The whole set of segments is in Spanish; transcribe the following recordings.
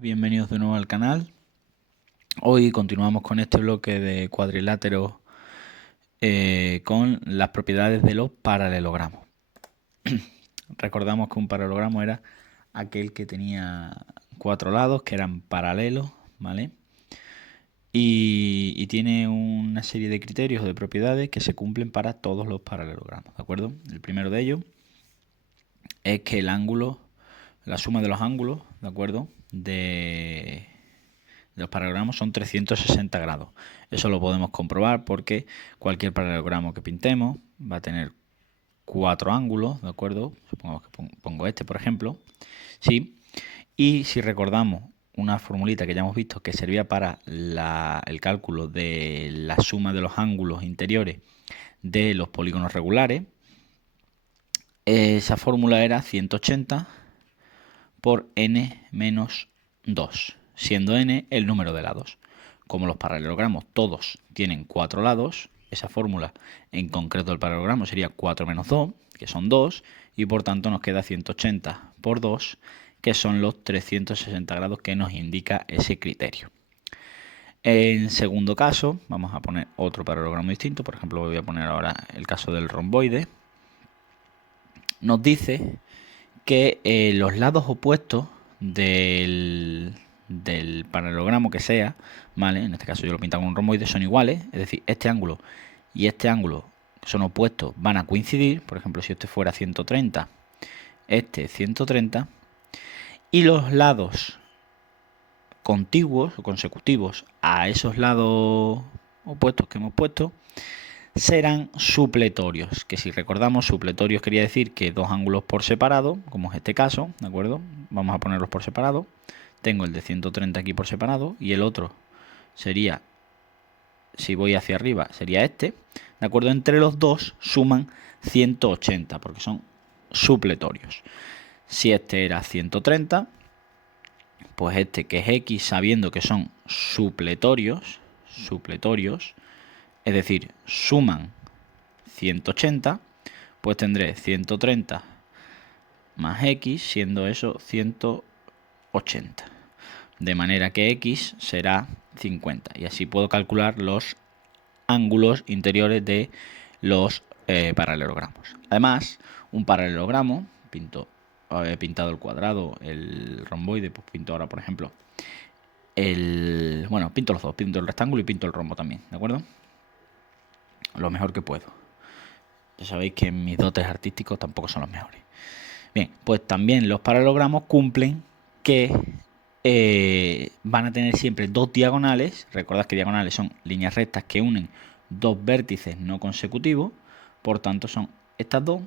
Bienvenidos de nuevo al canal. Hoy continuamos con este bloque de cuadriláteros con las propiedades de los paralelogramos. Recordamos que un paralelogramo era aquel que tenía cuatro lados que eran paralelos, ¿vale? Y tiene una serie de criterios o de propiedades que se cumplen para todos los paralelogramos, ¿de acuerdo? El primero de ellos es que el ángulo, la suma de los ángulos, ¿de acuerdo?, de los paralelogramas son 360 grados. Eso lo podemos comprobar porque cualquier paralelogramo que pintemos va a tener cuatro ángulos, ¿de acuerdo? Supongamos que pongo este, por ejemplo. Sí. Y si recordamos una formulita que ya hemos visto que servía para el cálculo de la suma de los ángulos interiores de los polígonos regulares, esa fórmula era 180 por n menos 2, siendo n el número de lados. Como los paralelogramos todos tienen cuatro lados, esa fórmula en concreto del paralelogramo sería 4 menos 2, que son 2, y por tanto nos queda 180 por 2, que son los 360 grados que nos indica ese criterio. En segundo caso, vamos a poner otro paralelogramo distinto. Por ejemplo, voy a poner ahora el caso del romboide. Nos dice que los lados opuestos del paralelogramo que sea, ¿vale? En este caso yo lo he pintado con un romboide, son iguales, es decir, este ángulo y este ángulo son opuestos, van a coincidir. Por ejemplo, si este fuera 130, este 130, y los lados contiguos o consecutivos a esos lados opuestos que hemos puesto serán supletorios, que si recordamos, supletorios quería decir que dos ángulos por separado, como es este caso, ¿de acuerdo? Vamos a ponerlos por separado. Tengo el de 130 aquí por separado y el otro sería, si voy hacia arriba, sería este, ¿de acuerdo? Entre los dos suman 180 porque son supletorios. Si este era 130, pues este que es x, sabiendo que son supletorios, es decir, suman 180, pues tendré 130 más x, siendo eso 180. De manera que x será 50. Y así puedo calcular los ángulos interiores de los paralelogramos. Además, un paralelogramo, he pintado el cuadrado, el romboide, pues pinto ahora, por ejemplo, pinto los dos, pinto el rectángulo y pinto el rombo también, ¿de acuerdo? Lo mejor que puedo. Ya sabéis que mis dotes artísticos tampoco son los mejores. Bien, pues también los paralelogramos cumplen que van a tener siempre dos diagonales. Recordad que diagonales son líneas rectas que unen dos vértices no consecutivos. Por tanto, son estas dos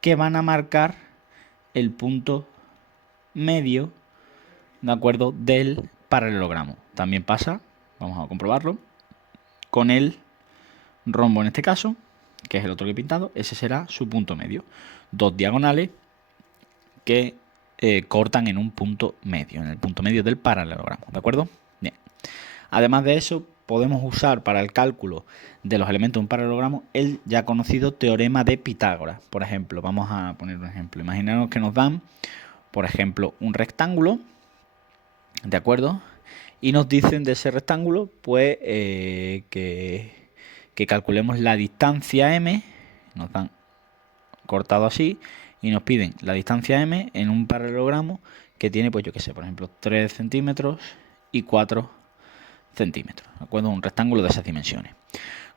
que van a marcar el punto medio, ¿de acuerdo?, del paralelogramo. También pasa, vamos a comprobarlo, con el rombo en este caso, que es el otro que he pintado. Ese será su punto medio. Dos diagonales que cortan en un punto medio, en el punto medio del paralelogramo, ¿de acuerdo? Bien. Además de eso, podemos usar para el cálculo de los elementos de un paralelogramo el ya conocido teorema de Pitágoras. Por ejemplo, vamos a poner un ejemplo. Imaginaos que nos dan, por ejemplo, un rectángulo, ¿de acuerdo? Y nos dicen de ese rectángulo, pues, que calculemos la distancia m, nos dan cortado así, y nos piden la distancia m en un paralelogramo que tiene, pues yo qué sé, por ejemplo, 3 centímetros y 4 centímetros, ¿de acuerdo? Un rectángulo de esas dimensiones.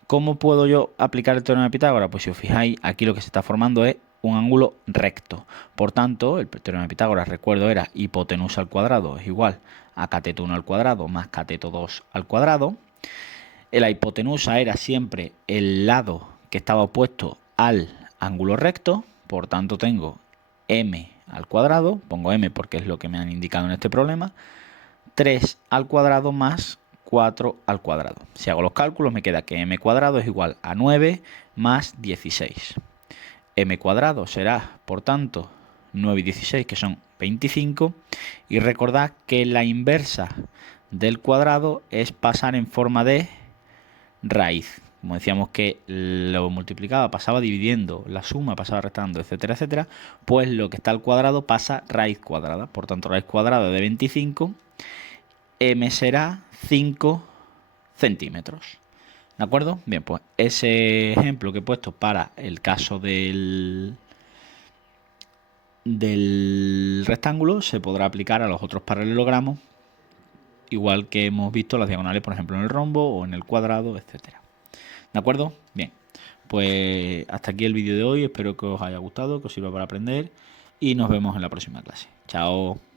¿Cómo puedo yo aplicar el teorema de Pitágoras? Pues si os fijáis, aquí lo que se está formando es un ángulo recto. Por tanto, el teorema de Pitágoras, recuerdo, era hipotenusa al cuadrado es igual a cateto 1 al cuadrado más cateto 2 al cuadrado. La hipotenusa era siempre el lado que estaba opuesto al ángulo recto. Por tanto, tengo m al cuadrado, pongo m porque es lo que me han indicado en este problema, 3 al cuadrado más 4 al cuadrado. Si hago los cálculos me queda que m cuadrado es igual a 9 más 16. M cuadrado será, por tanto, 9 y 16, que son 25. Y recordad que la inversa del cuadrado es pasar en forma de raíz. Como decíamos que lo multiplicaba, pasaba dividiendo, la suma pasaba restando, etcétera, etcétera, pues lo que está al cuadrado pasa raíz cuadrada. Por tanto, raíz cuadrada de 25 m será 5 centímetros. ¿De acuerdo? Bien, pues ese ejemplo que he puesto para el caso del rectángulo se podrá aplicar a los otros paralelogramos, igual que hemos visto las diagonales, por ejemplo, en el rombo o en el cuadrado, etcétera. ¿De acuerdo? Bien, pues hasta aquí el vídeo de hoy. Espero que os haya gustado, que os sirva para aprender y nos vemos en la próxima clase. Chao.